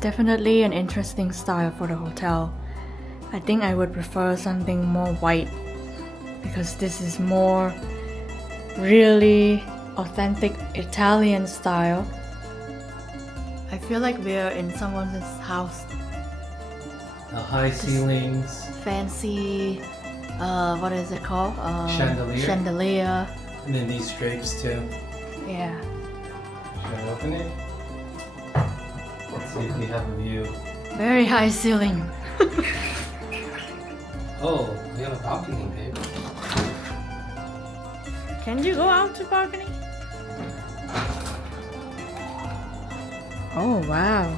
Definitely an interesting style for the hotel. I think I would prefer something more white because this is more really authentic Italian style. I feel like we're in someone's house. The high ceilings. Fancy, what is it called? Chandelier. Chandelier. And then these drapes too. Yeah. Should I open it? Let's see if we have a view. Very high ceiling. Oh, we have a balcony, babe. Can you go out to balcony? Oh wow.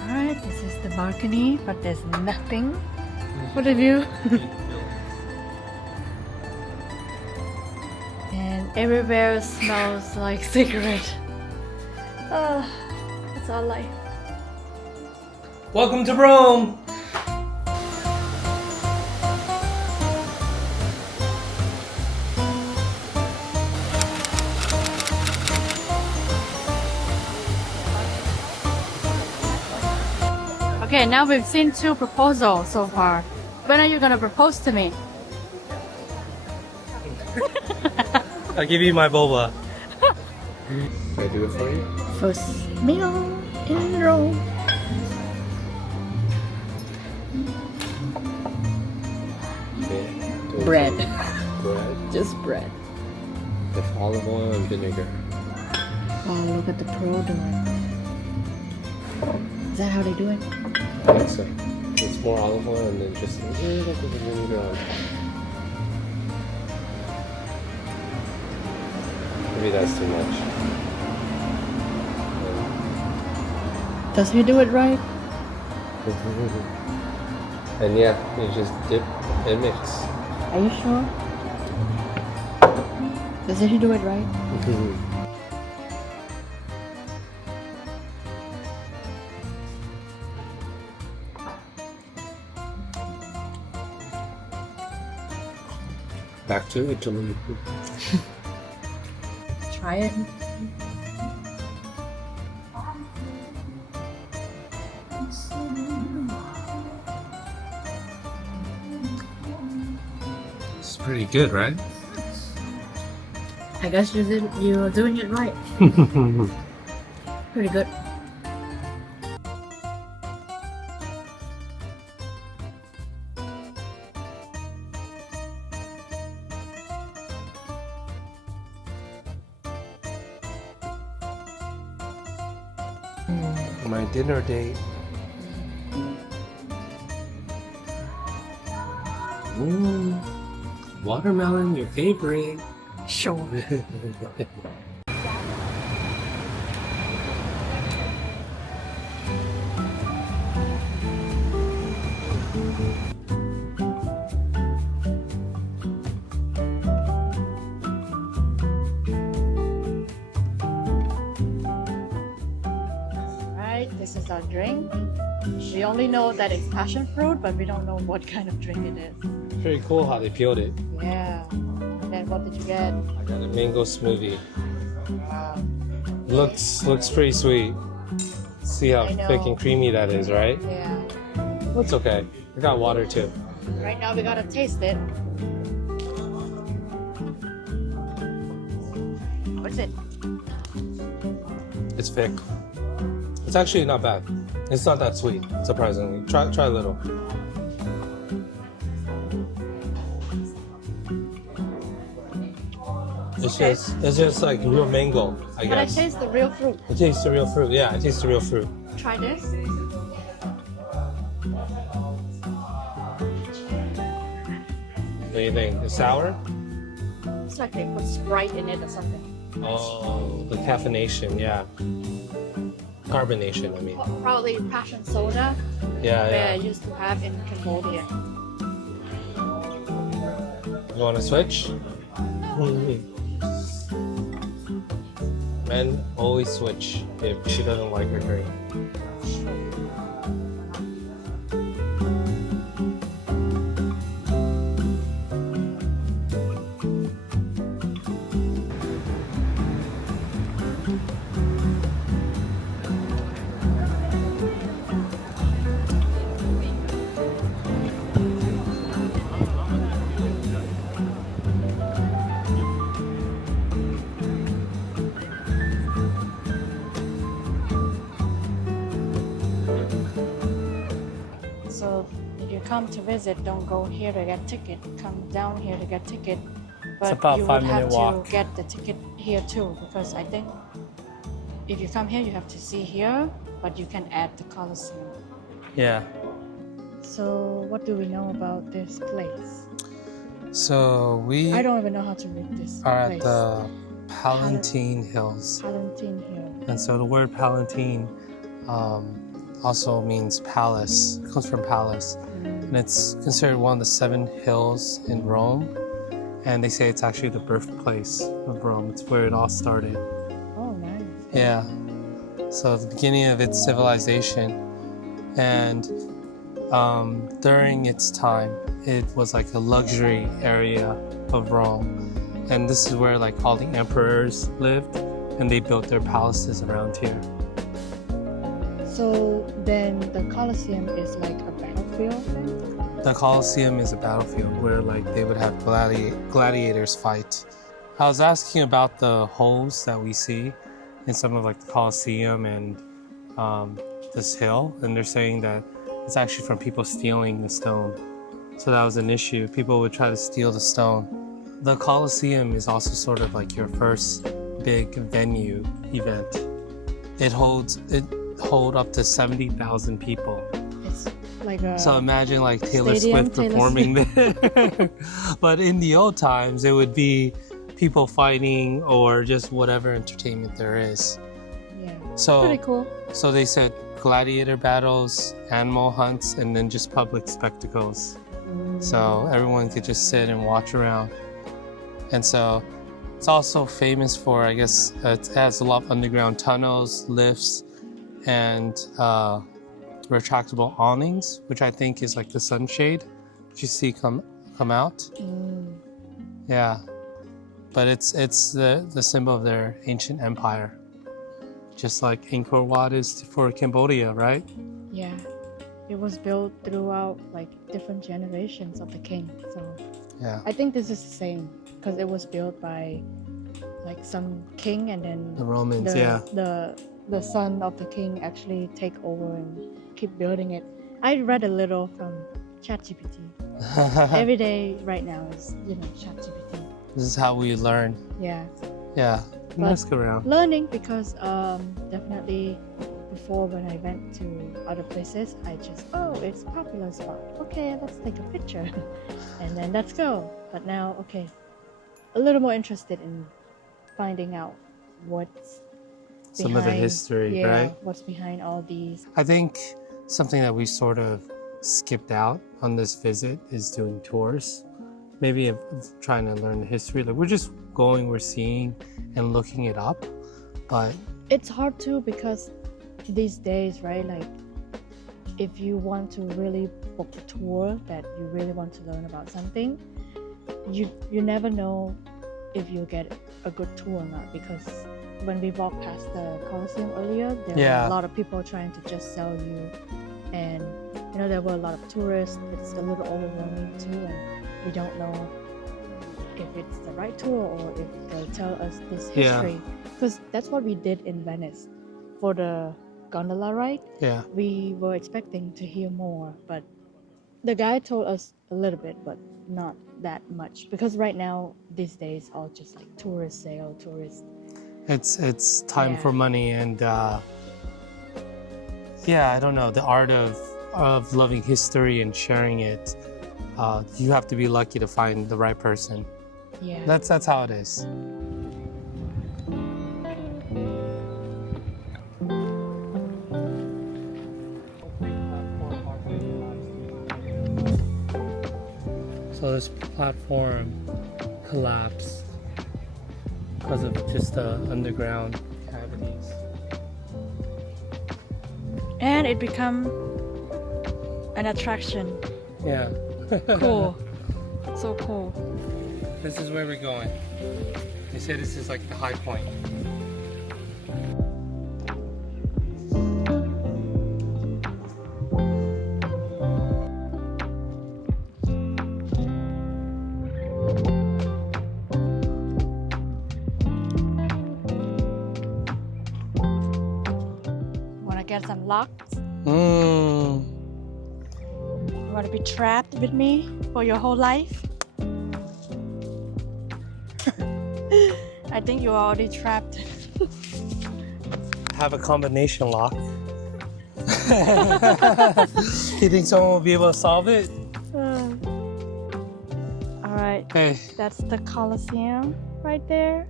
Alright, this is the balcony, but there's nothing for the view. And everywhere smells like cigarette. Oh, that's our life. Welcome to Rome! Okay, now we've seen 2 proposals so far. When are you gonna propose to me? I'll give you my boba. Can I do it for you? First meal in Rome. Okay. Bread. Bread. Just bread. With olive oil and vinegar. Oh, look at the pro doing. Is that how they do it? I think so. It's more olive oil and then just a little bit of vinegar on top. Maybe that's too much. Does he do it right? And yeah, you just dip and mix. Are you sure? Does he do it right? Back to Italy. Try it. It's pretty good, right? I guess you're doing it right. Pretty good. My dinner date. Watermelon, your favorite. Sure. This is our drink. We only know that it's passion fruit, but we don't know what kind of drink it is. Pretty cool how they peeled it. Yeah. And then what did you get? I got a mango smoothie. Wow. Looks pretty sweet. See how I know. thick and creamy that is, right? Yeah. That's okay. I got water too. Right now we gotta taste it. What's it? It's thick. It's actually not bad. It's not that sweet, surprisingly. Try a little. It's just like real mango, I But I guess. taste the real fruit. It tastes the real fruit. Yeah, it tastes the real fruit. Try this. What do you think? It's sour? It's like they put Sprite in it or something. Oh, the caffeination, yeah. Carbonation, I mean. Probably passion soda, Yeah, where I yeah. used to have in Cambodia. You want to switch? Men always switch if she doesn't like her drink. So if you come to visit, don't go here to get ticket. Come down here to get ticket. But about you 5 would minute have walk. to get the ticket here too, because I think if you come here, you have to see here, but you can add the Colosseum. Yeah. So what do we know about this place? So we I don't even know how to read this are place. at the Palatine Hills. Palatine Hill. And so the word Palatine also means palace. It comes from palace. And it's considered one of the 7 hills in Rome. And they say it's actually the birthplace of Rome. It's where it all started. Oh, nice. Yeah. So the beginning of its civilization. And during its time, it was like a luxury area of Rome. And this is where like all the emperors lived, and they built their palaces around here. So then the Colosseum is like a battlefield then? The Colosseum is a battlefield where like they would have gladiators fight. I was asking about the holes that we see in some of like the Colosseum and this hill, and they're saying that it's actually from people stealing the stone. So that was an issue. People would try to steal the stone. The Colosseum is also sort of like your first big venue event. It holds up to 70,000 people. It's like a So imagine like Taylor stadium, Swift performing there. But in the old times, it would be people fighting or just whatever entertainment there is. Yeah. So Pretty cool. So they said gladiator battles, animal hunts, and then just public spectacles. So everyone could just sit and watch around. And so it's also famous for, I guess, it has a lot of underground tunnels, lifts, and retractable awnings, which I think is like the sunshade that you see come out. Yeah, but it's the symbol of their ancient empire, just like Angkor Wat is for Cambodia, right? Yeah. It was built throughout like different generations of the king. So Yeah. I think this is the same because it was built by like some king, and then The Romans, yeah. the son of the king actually take over and keep building it. I read a little from ChatGPT. Every day right now is, ChatGPT. This is how we learn. Yeah. Yeah. But Let's go around. learning because definitely before when I went to other places, I just, it's popular spot. Okay, let's take a picture. And then let's go. But now, okay, a little more interested in finding out what's Some of the history, right? What's behind all these. I think something that we sort of skipped out on this visit is doing tours. Maybe of trying to learn the history. Like we're just going, we're seeing and looking it up. But it's hard too because these days, right? Like if you want to really book a tour that you really want to learn about something, you never know if you'll get a good tour or not, because when we walked past the Colosseum earlier, there were a lot of people trying to just sell you, and there were a lot of tourists. It's a little overwhelming too, and we don't know if it's the right tour or if they'll tell us this history, because that's what we did in Venice for the gondola ride. yeah. We were expecting to hear more, but the guy told us a little bit, but not that much, because right now these days all just like tourist sale, tourist. It's time for money, and I don't know, the art of loving history and sharing it. You have to be lucky to find the right person. Yeah. That's how it is. So this platform collapsed because of just the underground cavities. And it become an attraction. Yeah. Cool. So cool. This is where we're going. They say this is like the high point. Wanna get some locks? want to be trapped with me for your whole life? I think you're already trapped. Have a combination lock. You think someone will be able to solve it? All right, Hey, that's the Colosseum right there.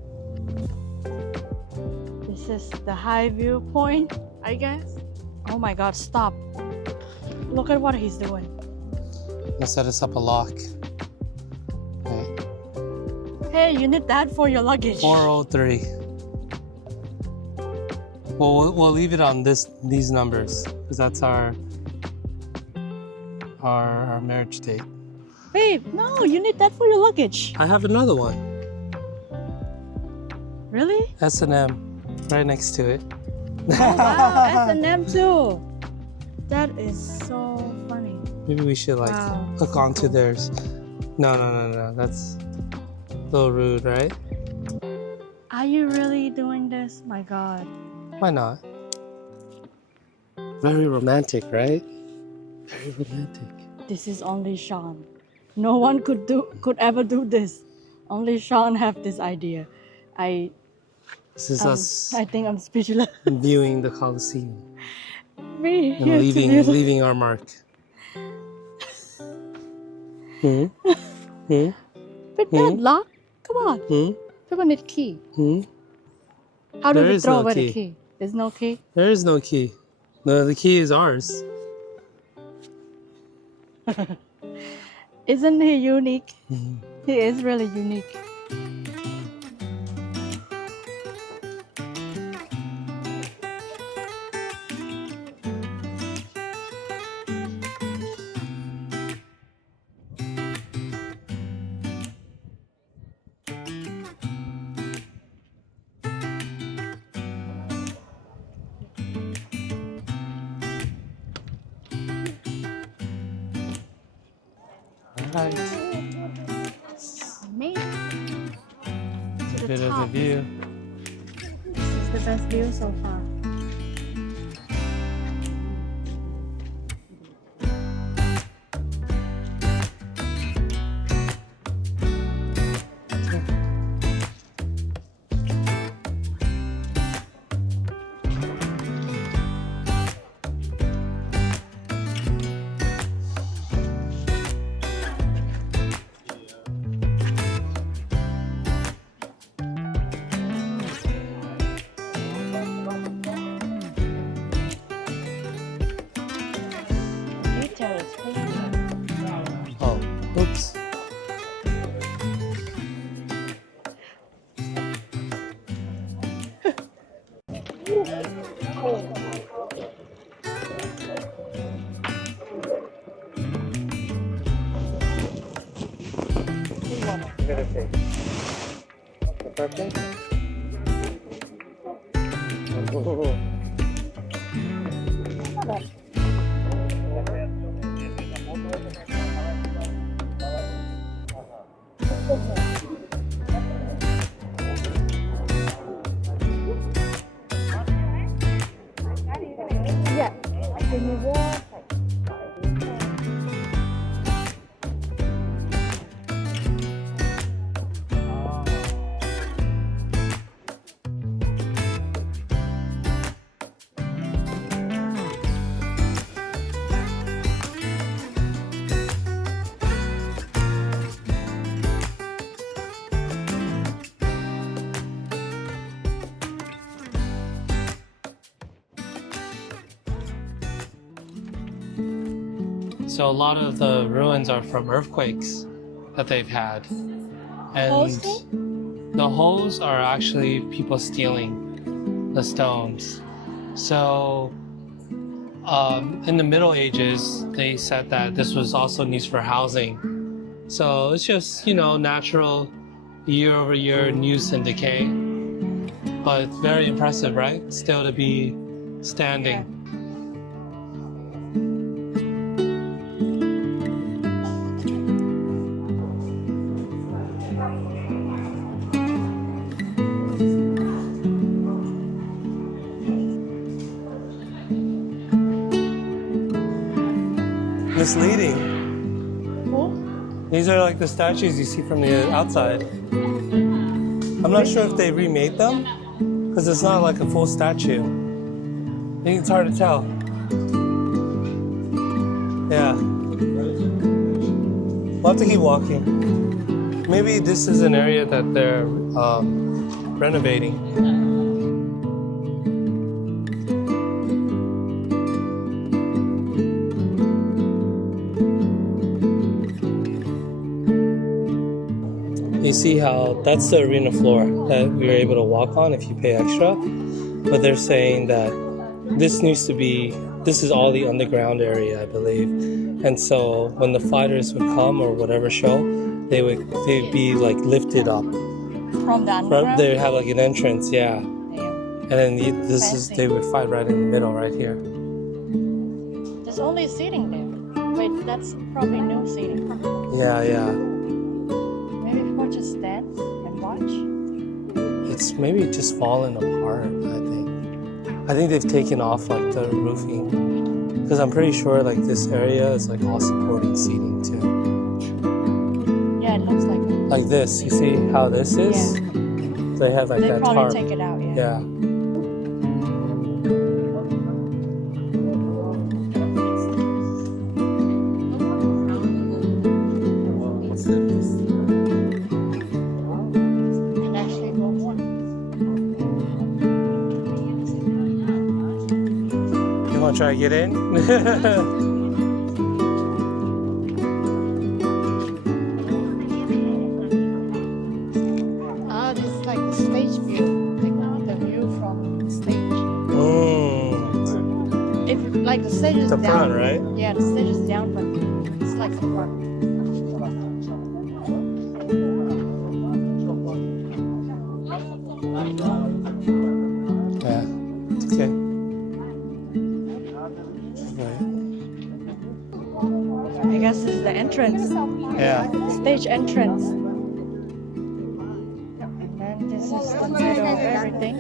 This is the high view point, I guess. Oh my God, stop. Look at what he's doing. let's set us up a lock. Okay. Hey, you need that for your luggage. 403. Well, we'll leave it on these numbers because that's our marriage date. Babe, no, you need that for your luggage. I have another one. Really? S&M, right next to it. Oh wow, S&M too. That is so funny. Maybe we should like Wow. hook onto theirs. No. That's a little rude, right? Are you really doing this? My God. Why not? Very romantic, right? Very romantic. This is only Sean. No one could ever do this. Only Sean have this idea. This is us I think I'm speechless. viewing the Colosseum Me and here to view the- leaving our mark. But that lock? Come on. People need key. How do There we is throw no away the key. key? There's no key. There is no key. No, the key is ours. Isn't he unique? He is really unique. Alright, Amazing. a bit of a view. This is the best view so far. Oh, oops. Yeah. Give me water. So a lot of the ruins are from earthquakes that they've had. And Holes? the holes are actually people stealing the stones. So in the Middle Ages, they said that this was also used for housing. So it's just, natural year-over-year use and decay. But very impressive, right? Still to be standing. Misleading. These are like the statues you see from the outside. I'm not sure if they remade them because it's not like a full statue. I think it's hard to tell. Yeah. We'll have to keep walking. Maybe this is an area that they're renovating. You see how that's the arena floor that we were able to walk on if you pay extra. But they're saying that this is all the underground area, I believe. And so when the fighters would come or whatever show, they'd be like lifted up. From the underground? They have like an entrance, yeah. Damn. And then they would fight right in the middle, right here. There's only seating there. Wait, that's probably no seating. Yeah. Maybe people just stand and watch. It's maybe just fallen apart, I think. I think they've taken off like the roofing. Because I'm pretty sure like this area is like all supporting seating too. Yeah, it looks like that. Like this, you see how this is? Yeah. They have like They that probably tarp. take it out, yeah. Yeah. And actually go more. You want to try to get in? This is like the stage view. Like the view from the stage. If like the stage is The down. front, right? Yeah, the stage is down, but it's like the front. Yeah. It's okay. Right. I guess this is the entrance. Yeah. Stage entrance. And then this is the middle of everything.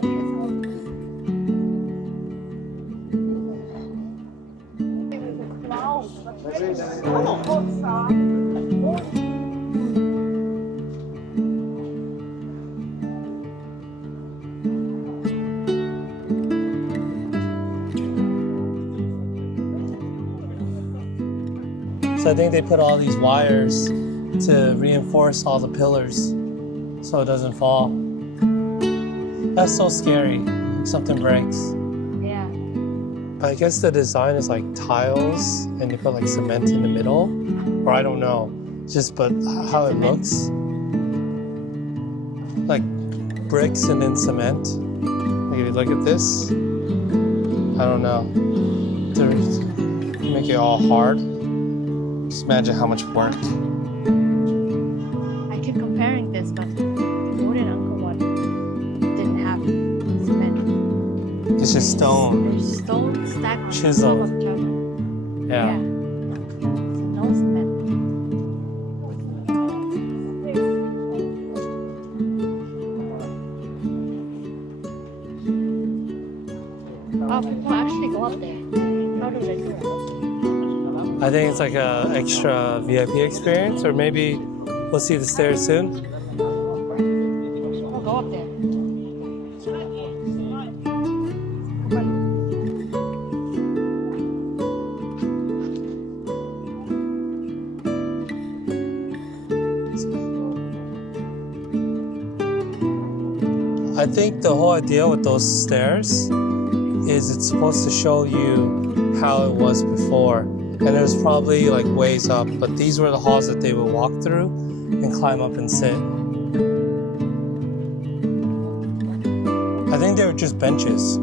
So I think they put all these wires to reinforce all the pillars so it doesn't fall. That's so scary. If something breaks. Yeah. I guess the design is like tiles and you put like cement in the middle. Or I don't know. Just but how it looks. Like bricks and then cement. Like if you look at this. I don't know. Make it all hard. Just imagine how much work. I keep comparing this, but the wooden Angkor one didn't have cement. It's just stone. There's stone stacked on Chisel. top of each other. Yeah. So no cement. Oh, people actually go up there. How do they do it? I think it's like a extra VIP experience, or maybe we'll see the stairs soon. We'll go up there. I think the whole idea with those stairs is it's supposed to show you how it was before. And there's probably like ways up, but these were the halls that they would walk through and climb up and sit. I think they were just benches.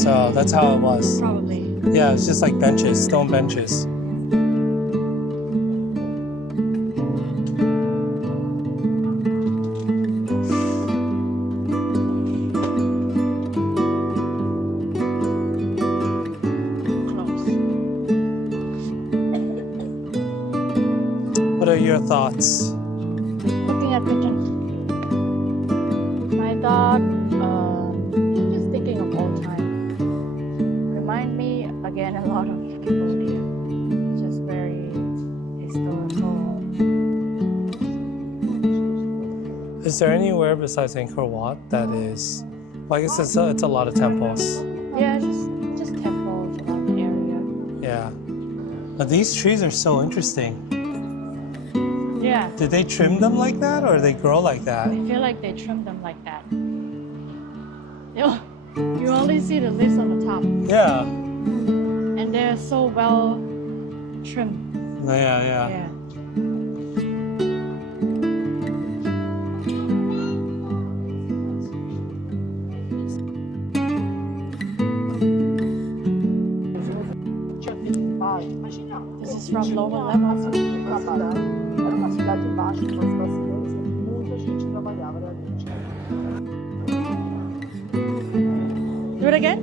So that's how it was. Probably. Yeah, it's just like benches, stone benches. What are your thoughts? Looking at pictures. My thought, just thinking of old time. Remind me again a lot of Cambodia. Just very historical. Is there anywhere besides Angkor Wat that is? Well, I guess it's a lot of temples. Yeah, just temples around the area. Yeah. But these trees are so interesting. Yeah. Did they trim them like that, or they grow like that? I feel like they trimmed them like that. You only see the leaves on the top. Yeah. And they're so well trimmed. Yeah. This is from lower level. Era uma cidade embaixo, com as residências, muita gente trabalhava ali. Do it again?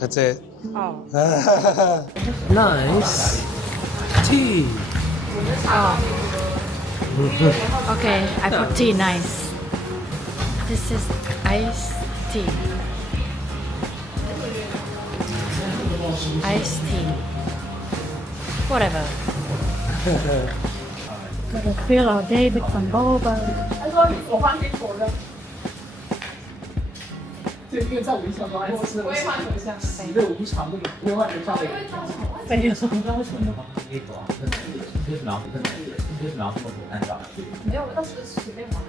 That's it. Oh. Nice tea. Oh. Okay, I put tea nice. This is iced tea. Iced tea. Whatever. Gotta fill our day with some boba. 他说我换天口的。这个在我印象中还是我也换头像，喜乐无常那个不会换头像的。没有。没有，我当时随便玩。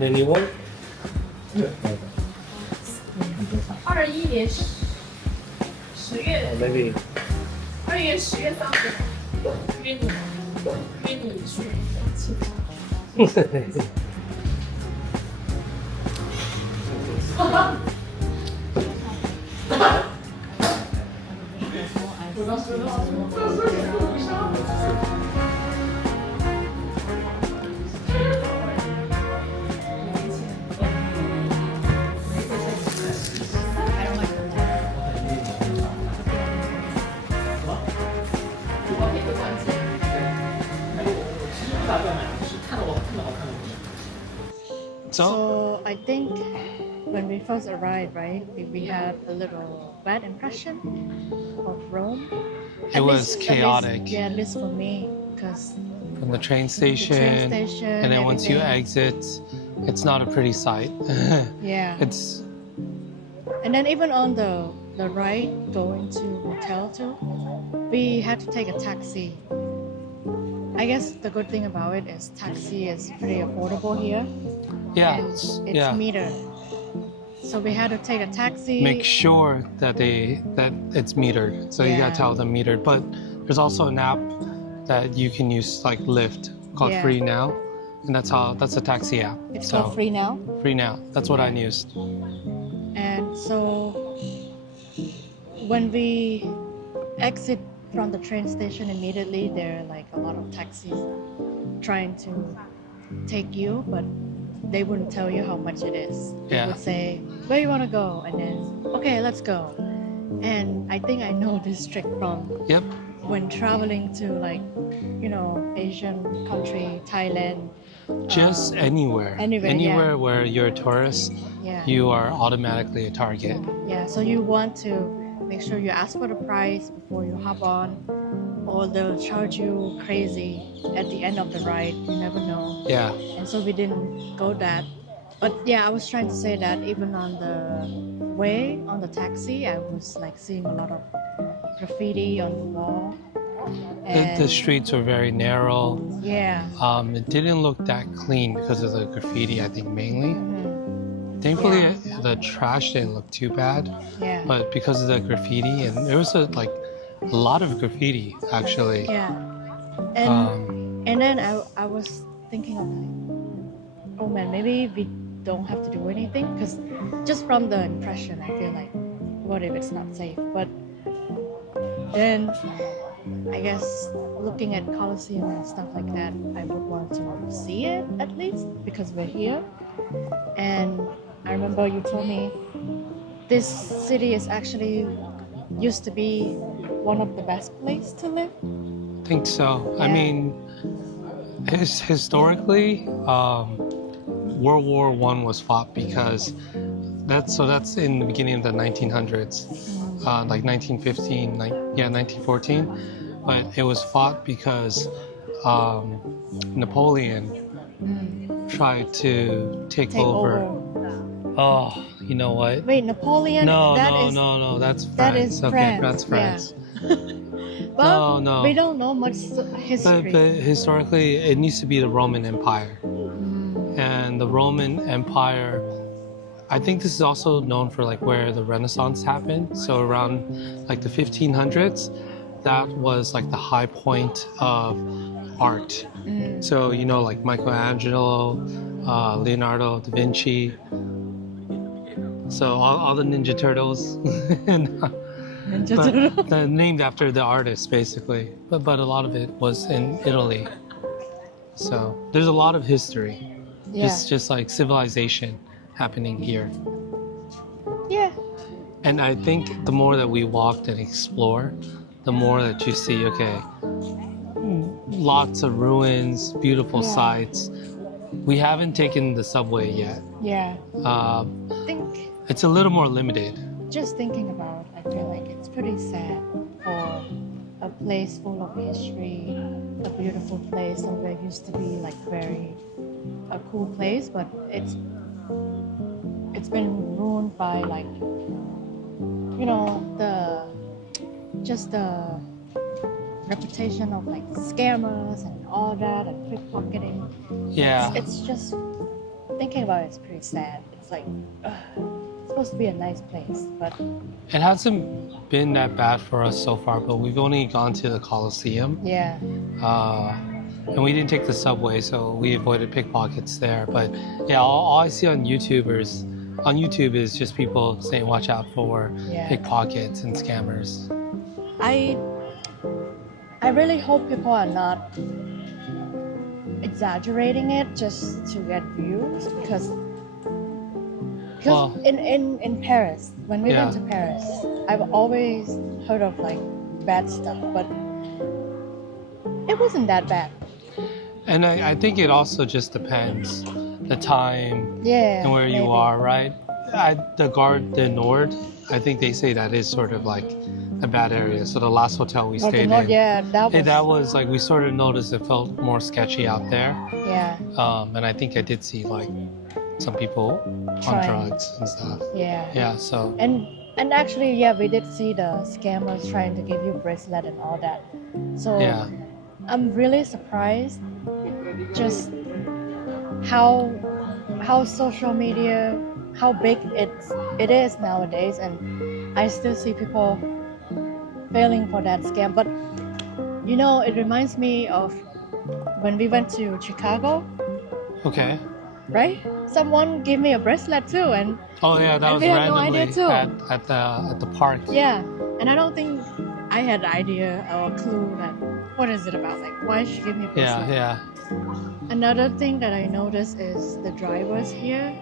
Anyone? 21年10月。Maybe. 21年10月30号约你去庆祝。So I think when we first arrived, right, we had a little bad impression of Rome. It was chaotic. At least for me, because From the train station, and then once you exit, it's not a pretty sight. Yeah. It's And then even on the ride going to hotel too, we had to take a taxi. I guess the good thing about it is taxi is pretty affordable here. yeah, And it's yeah. metered. So we had to take a taxi. Make sure that it's metered. So you gotta Yeah. tell them metered. But there's also an app that you can use like Lyft called Yeah. Free Now, and that's a taxi app. It's so called Free Now. Free Now. That's what I used. And so when we exit from the train station immediately, there are like a lot of taxis trying to take you, but they wouldn't tell you how much it is. They Yeah. would say, where you want to go? And then, okay, let's go. And I think I know this trick from Yep. when traveling to like, Asian country, Thailand. Just anywhere. anywhere, yeah. where you're a tourist, Yeah. you are automatically a target. Yeah, so you want to make sure you ask for the price before you hop on, or they'll charge you crazy at the end of the ride. You never know. Yeah. And so we didn't go that. But yeah, I was trying to say that even on the way on the taxi, I was like seeing a lot of graffiti on the wall. The streets were very narrow. Yeah. It didn't look that clean because of the graffiti, I think mainly. Mhm. Thankfully, Yeah. the trash didn't look too bad, Yeah. but because of the graffiti, and there was a lot of graffiti actually. Yeah. And Um, and then I was thinking of like, oh man, maybe we don't have to do anything, because just from the impression, I feel like, what if it's not safe? But then I guess looking at Colosseum and stuff like that, I would want to see it at least because we're here. And I remember you told me this city is actually used to be one of the best places to live. I think so. I Yeah. mean, historically, World War I was fought because that's in the beginning of the 1900s, like 1915, 1914. But it was fought because Napoleon tried to take over. Oh, you know what? Wait, Napoleon? No, that no, is, no, no. That's France. that is Okay, France, that's France. But No. we don't know much But history. historically, it needs to be the Roman Empire. And the Roman Empire, I think this is also known for like where the Renaissance happened. So around like the 1500s, that was like the high point of art. So, you know, like Michelangelo, Leonardo da Vinci. So all the Ninja Turtles. They're named after the artists, basically. But a lot of it was in Italy. So there's a lot of history. Yeah. Just like civilization happening here. Yeah. And I think the more that we walked and explore, the more that you see, okay, lots of ruins, beautiful sights. We haven't taken the subway yet. Yeah. It's a little more limited. Just thinking about, I feel like it's pretty sad for a place full of history, a beautiful place, somewhere used to be like very a cool place, but it's been ruined by like, you know, the reputation of like scammers and all that and pickpocketing. Yeah. It's just thinking about it's pretty sad. It's like it's supposed to be a nice place, but it hasn't been that bad for us so far, but we've only gone to the Colosseum. Yeah. And we didn't take the subway, so we avoided pickpockets there. But yeah, all I see on YouTube is just people saying watch out for pickpockets and scammers. I really hope people are not exaggerating it just to get views because Well, in Paris, when we went to Paris, I've always heard of like bad stuff, but it wasn't that bad. And I think it also just depends the time and where you maybe. are, right? The Gare du Nord, I think they say that is sort of like a bad area. So the last hotel we stayed in, that was like we sort of noticed it felt more sketchy out there. Yeah. And I think I did see like some people on drugs and stuff. Yeah. Yeah. So. And actually, we did see the scammers trying to give you bracelet and all that. So I'm really surprised just how social media, how big it is nowadays, and I still see people failing for that scam. But you know, it reminds me of when we went to Chicago. Okay. Right? Someone gave me a bracelet too, and that was we had no randomly idea too. at the park. Yeah, and I don't think I had an idea or a clue that what is it about? Like, why she give me a bracelet? Yeah. Another thing that I noticed is the drivers here,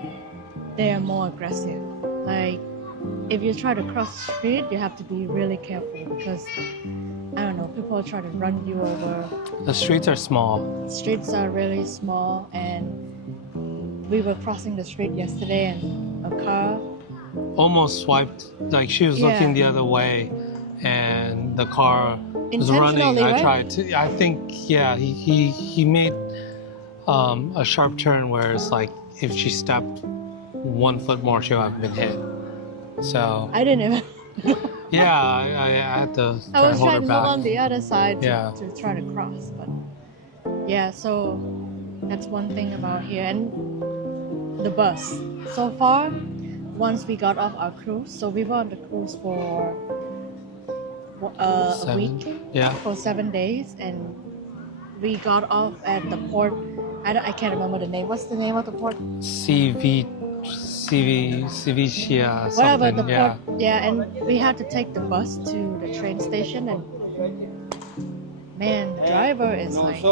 they are more aggressive. Like, if you try to cross the street, you have to be really careful because, I don't know, people try to run you over. The streets are small. Streets are really small, and we were crossing the street yesterday and a car almost swiped, like she was looking the other way and the car was running. I think he made a sharp turn where it's like if she stepped 1 foot more she would have been hit. So I didn't even I had to I was hold trying her to back. look on the other side Yeah. to try to cross, but so that's one thing about here. And the bus. So far, once we got off our cruise, so we were on the cruise for a week, for 7 days, and we got off at the port. I can't remember the name. What's the name of the port? Cevicia something. Whatever the port. Yeah, and we had to take the bus to the train station, and man, the driver is like.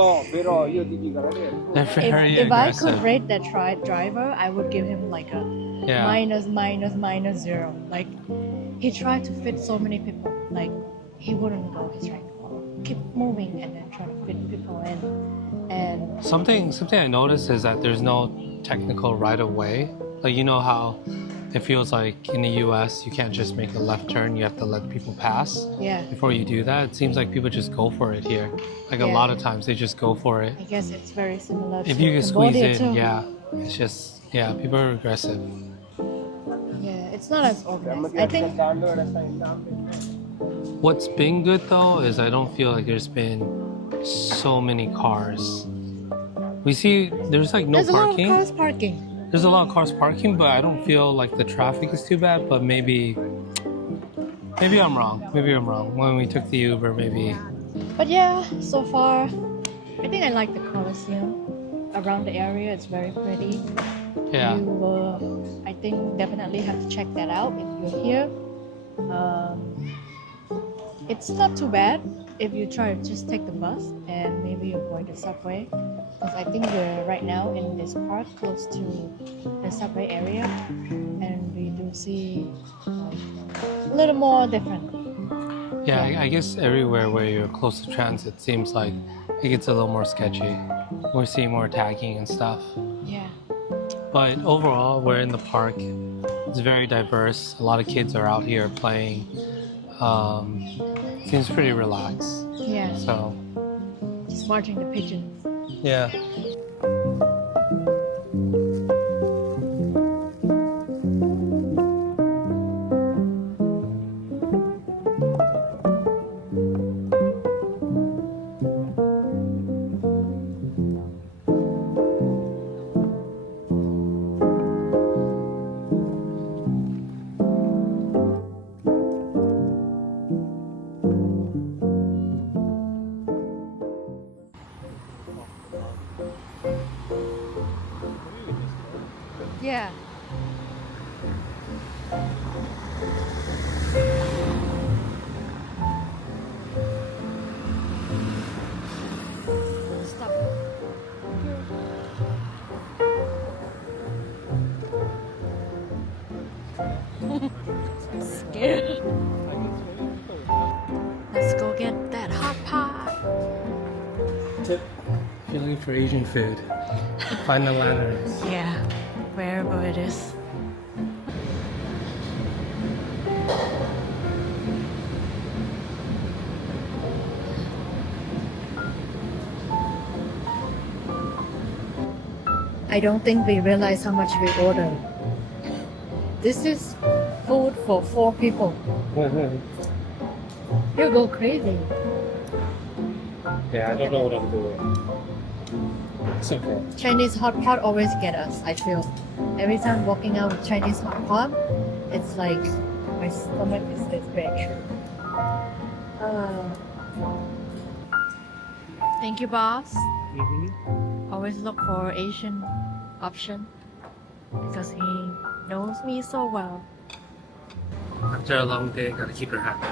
They're very if I aggressive. could rate that driver, I would give him like a -0. Like, he tried to fit so many people. Like, he wouldn't go. He's trying to keep moving and then try to fit people in. And something I noticed is that there's no technical right of way. Like, you know how it feels like in the US, you can't just make a left turn, you have to let people pass. Yeah. Before you do that, it seems like people just go for it here. Like a Yeah. lot of times they just go for it. I guess it's very similar If to you can squeeze Cambodia in, too. yeah. It's just, yeah, people are aggressive. Yeah, it's not as organized. I think What's been good though is I don't feel like there's been so many cars. We see there's like no there's parking. a lot of cars parking. There's a lot of cars parking, but I don't feel like the traffic is too bad. But maybe I'm wrong. Maybe I'm wrong. When we took the Uber, maybe. But yeah, so far, I think I like the Colosseum. Around the area, it's very pretty. Yeah. You, I think, definitely have to check that out if you're here. It's not too bad if you try to just take the bus and maybe avoid the subway. Because I think we're right now in this part close to the subway area, and we do see a little more different. Yeah, I guess everywhere where you're close to transit seems like it gets a little more sketchy. We're seeing more tagging and stuff. Yeah. But overall, we're in the park. It's very diverse. A lot of kids are out here playing. Seems pretty relaxed. Yeah. So, Just watching the pigeons. yeah. Yeah. Stop. Scared. Let's go get that hot pot. Tip. If you're looking for Asian food, find the lanterns. Yeah, wherever it is. I don't think we realize how much we ordered. This is food for 4 people. You go crazy. Yeah, I don't know what I'm doing. It's okay. Chinese hot pot always get us, I feel. Every time walking out with Chinese hot pot, it's like my stomach is this big. Thank you, boss. Always look for Asian option because he knows me so well. After a long day, gotta keep her happy.